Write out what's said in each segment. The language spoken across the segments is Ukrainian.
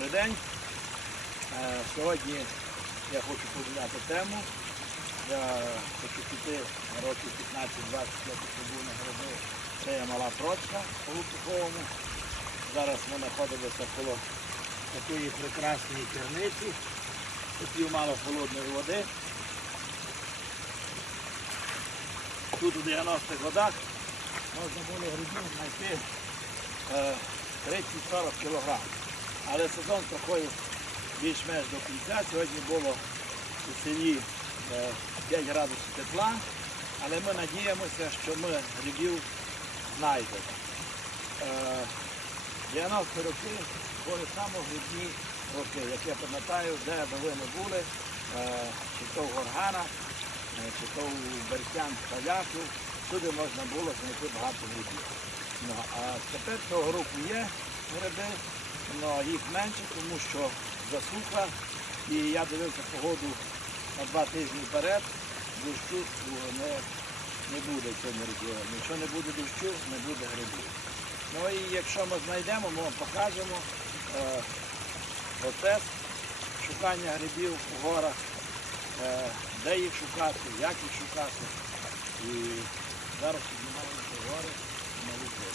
Добрий день. Е, Сьогодні я хочу поміняти тему. Я хочу піти років 15-20 років був на. Це є мала прочка по Лупуховому. Зараз ми знаходимося коло такої прекрасної керниці. Тут мало холодної води. Тут у 90-х годах можна було грибів знайти е, 30-40 кг. Але сезон проходить більш-менш до кінця. Сьогодні було у селі е, 5 градусів тепла, але ми надіємося, що ми грибів знайдемо. Е, 90 роки були самогрибні роки, як я пам'ятаю, де би ви не були, е, чи то в горганах, е, чи то у берсян поляку, туди можна було знайти багато грибів. Ну, а тепер цього року є гриби, але їх менше, тому що засуха. І я дивився погоду на два тижні вперед, дощу не, не буде в цьому регіоні. Якщо не буде дощу, не буде грибів. Ну і якщо ми знайдемо, ми вам покажемо е, процес шукання грибів у горах, е, де їх шукати, як їх шукати. І зараз піднімаємося гори на ліки.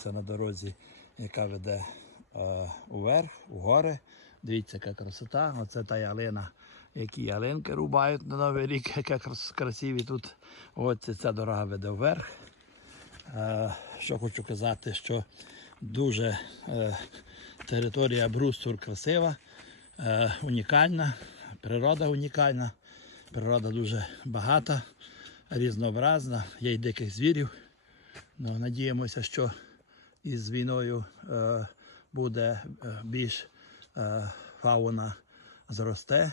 Знаходимося на дорозі, яка веде е, уверх, у гори. Дивіться, яка красота. Оце та ялина, які ялинки рубають на Новий рік, яка крас- красиві тут. Ось ця дорога веде вверх. Е, що хочу казати, що дуже е, територія Брустур красива, е, унікальна, природа унікальна, природа дуже багата, різнообразна, є й диких звірів. Ну, надіємося, що із війною е, буде е, більш е, фауна зросте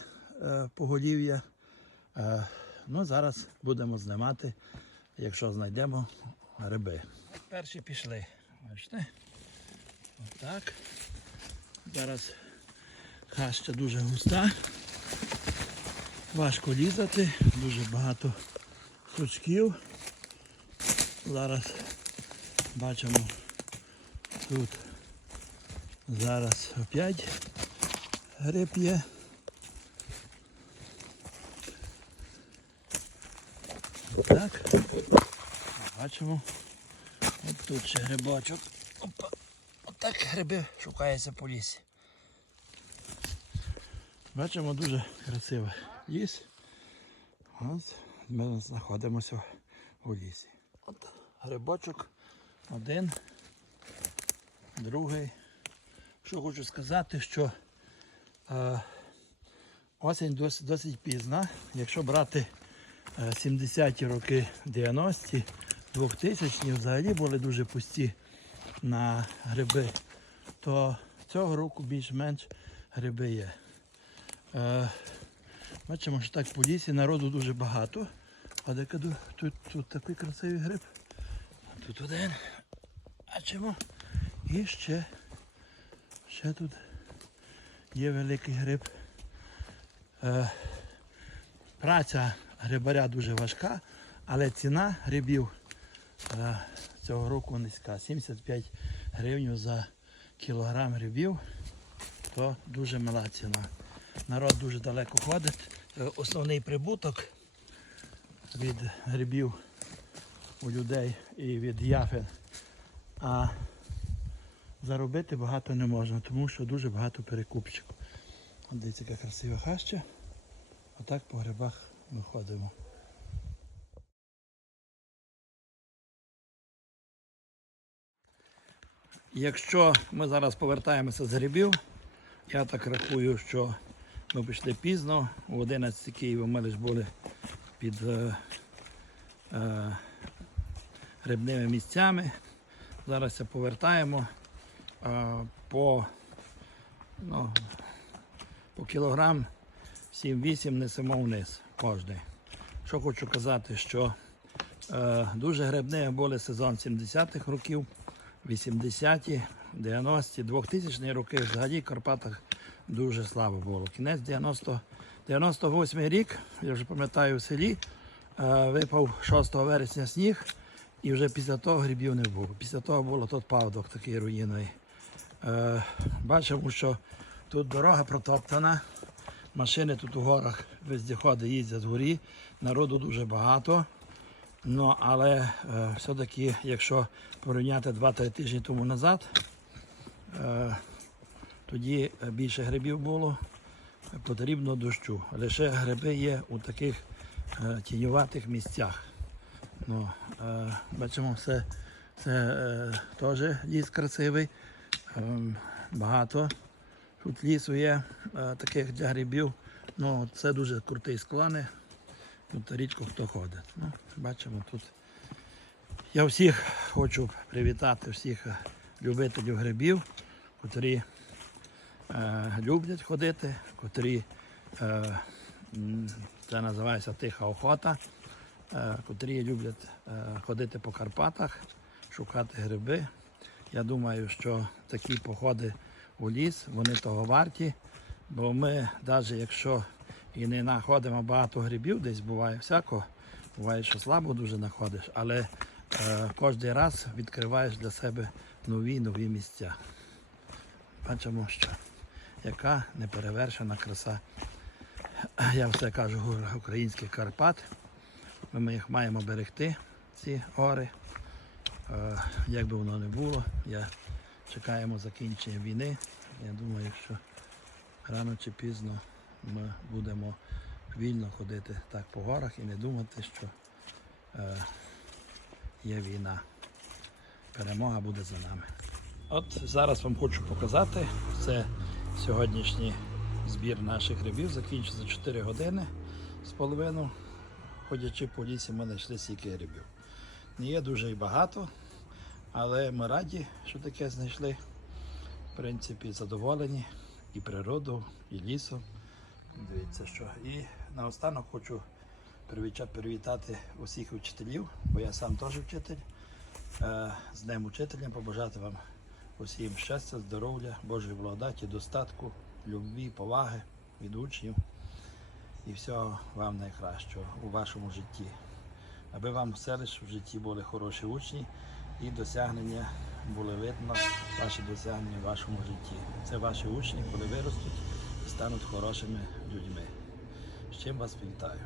поголів'я. Ну, зараз будемо знімати, якщо знайдемо гриби. Перші пішли. Бачите? Отак. Зараз хаща дуже густа. Важко лізати, дуже багато сучків. Зараз бачимо тут зараз опять гриб є. Так. Бачимо. От тут ще грибочок. Опа. Отак гриби шукаються по лісі. Бачимо дуже красивий ліс. От ми знаходимося у лісі. От грибочок один, другий. Що хочу сказати, що е, осінь досить, досить пізна. Якщо брати е, 70-ті роки 90-ті, 2000-ті взагалі були дуже пусті на гриби, то цього року більш-менш гриби є. Е, бачимо, що так по лісі народу дуже багато. А де каду? Тут, тут такий красивий гриб. Тут один. Бачимо. І ще, ще тут є великий гриб. Е, праця грибаря дуже важка, але ціна грибів е, цього року низька. 75 гривень за кілограм грибів. То дуже мала ціна. Народ дуже далеко ходить. Е, Основний прибуток від грибів у людей і від яфин. А заробити багато не можна, тому що дуже багато перекупчиків. Дивіться, яка красива хаща. Отак по грибах ми ходимо. Якщо ми зараз повертаємося з грибів, я так рахую, що ми пішли пізно, у 11 Києва ми лише були під е, е, грибними місцями. Зараз повертаємо по, ну, по кілограм 7-8 несемо вниз кожний. Що хочу казати, що Е, Дуже грибними були сезон 70-х років, 80-ті, 90-ті, 2000-ті роки. Взагалі в Карпатах дуже слабо було. Кінець 90 98 рік, я вже пам'ятаю в селі, е, випав 6 вересня сніг, і вже після того грибів не було. Після того було тут павдок такий руїновий. Е, Бачимо, що тут дорога протоптана. Машини тут у горах вездіходи їздять вгорі, народу дуже багато. Ну, але е, все-таки, якщо порівняти 2-3 тижні тому назад, е, тоді більше грибів було, потрібно дощу. Лише гриби є у таких е, тінюватих місцях. Ну, е, бачимо, все, це е, теж ліс красивий, багато. Тут лісу є е, таких для грибів. Ну, це дуже крутий склони. Тут рідко хто ходить. Ну, бачимо тут. Я всіх хочу привітати, всіх любителів грибів, котрі е, люблять ходити, котрі е, це називається тиха охота, е, котрі люблять е, ходити по Карпатах, шукати гриби. Я думаю, що такі походи у ліс, вони того варті, бо ми, навіть якщо і не знаходимо багато грибів, десь буває всяко, буває, що слабо дуже знаходиш, але е, кожен раз відкриваєш для себе нові нові місця. Бачимо, що яка неперевершена краса. Я все кажу українських Карпат. Ми їх маємо берегти, ці гори. Е, Як би воно не було, я чекаємо закінчення війни. Я думаю, що рано чи пізно ми будемо вільно ходити так по горах і не думати, що е, є війна. Перемога буде за нами. От зараз вам хочу показати. Це сьогоднішній збір наших грибів. Закінчиться 4 години з половину. Ходячи по лісі, ми знайшли стільки грибів. Не є дуже і багато, але ми раді, що таке знайшли. В принципі, задоволені і природою, і лісом. Дивіться, що. І наостанок хочу привітати усіх вчителів, бо я сам теж вчитель. Е, З Днем учителя побажати вам усім щастя, здоров'я, Божої благодаті, достатку, любві, поваги від учнів і всього вам найкращого у вашому житті. Аби вам все лише в житті були хороші учні і досягнення були видно, ваші досягнення в вашому житті. Це ваші учні, коли виростуть, стануть хорошими людьми. З чим вас вітаю.